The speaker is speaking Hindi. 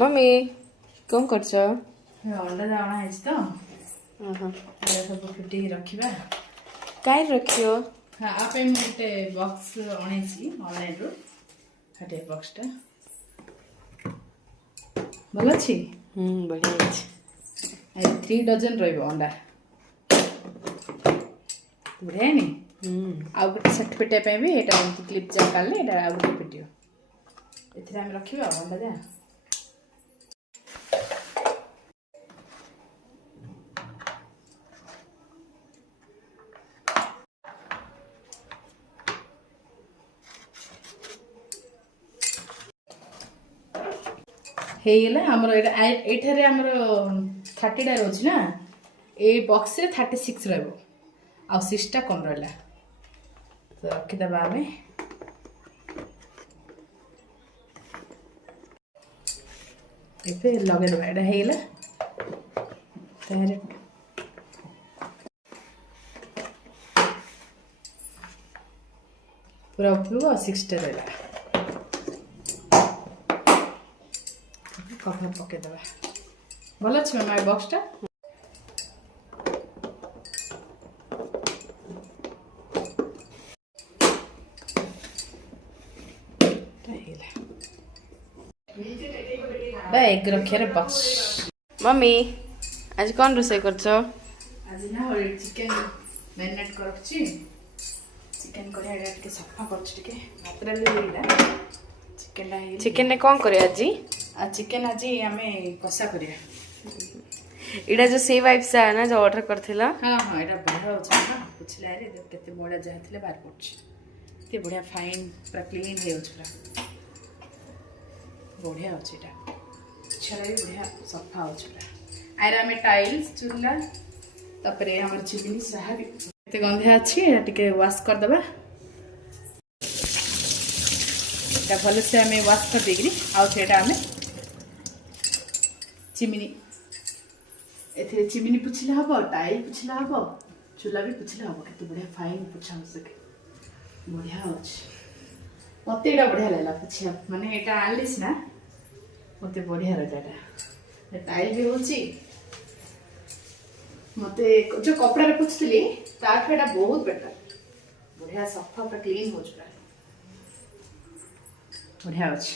मम्मी कौन करछ अंडा जावना है तो सब फिटी रखा काई रखियो आप गोटे बक्स अणेसी ऑनलाइन रू हटे बक्सटा भल अच्छी बढ़िया अछि 3 डजन रहिबो अंडा बढ़िया नहीं आउ गोटे सेट पिटिया पे भी एटा क्लिप जा काले एटा आउ गोटे पिटियो एथिरे हम रखिबा अंडा जा ହେଇଗଲା ଆମର ଏଇଠାରେ ଆମର 30ଟା ରହୁଛି ନା ଏଇ ବକ୍ସରେ 36 ରହିବ ଆଉ 6ଟା କମ୍ ରହିଲା ତ ରଖିଦେବା ଆମେ ଏବେ ଲଗେଇଦେବା ଏଇଟା ହେଇଗଲା ତାହେଲେ ପୁରା ଉପରକୁ ଆଉ 6ଟା ରହିଲା कवर पकईदे भल अच्छे मामा ये बक्सटा एग रखियार बक्स मम्मी आज कौन रोषे करछ आज ना चिकन मैरिनेट करछि चिकन करिया टिके सफा करछि टिके मात्रा चिकन ने कौन करे आज चिकन आज आम कषा करिया इडा जो सी वाइफ से है ना जो ऑर्डर करथिला हां हां एटा बढ़िया होछ ना पुछला रे केते बड़ा जाथिले बाहर पड़छ ते बढ़िया फाइन पूरा क्लीन हे होछ पूरा बढ़िया होछ एटा छरा भी बढ़िया सफा होछ पूरा आइरा में टाइल्स चुल्ला तपरे हमर चिकनी सहा भी केते गंधा अछि एटा टिके वॉश कर देबा एटा भले से हमें वॉश कर देगरी आ सेटा हमें चिमनी एथे चिमनी पुछला हबो टाइल पुछला हबो चूल्हा भी पुछला हबो केते बढ़िया फाइन पुछा हो सके बढ़िया होछ मते एटा बढ़िया लागला पुछिया माने एटा आलिस ना मते बढ़िया रहला एटा टाइल भी होची मते जो कपड़ा रे पुछतली ताठ एटा बहुत बेटर बढ़िया सफा पर क्लीन होछ बढ़िया होछ।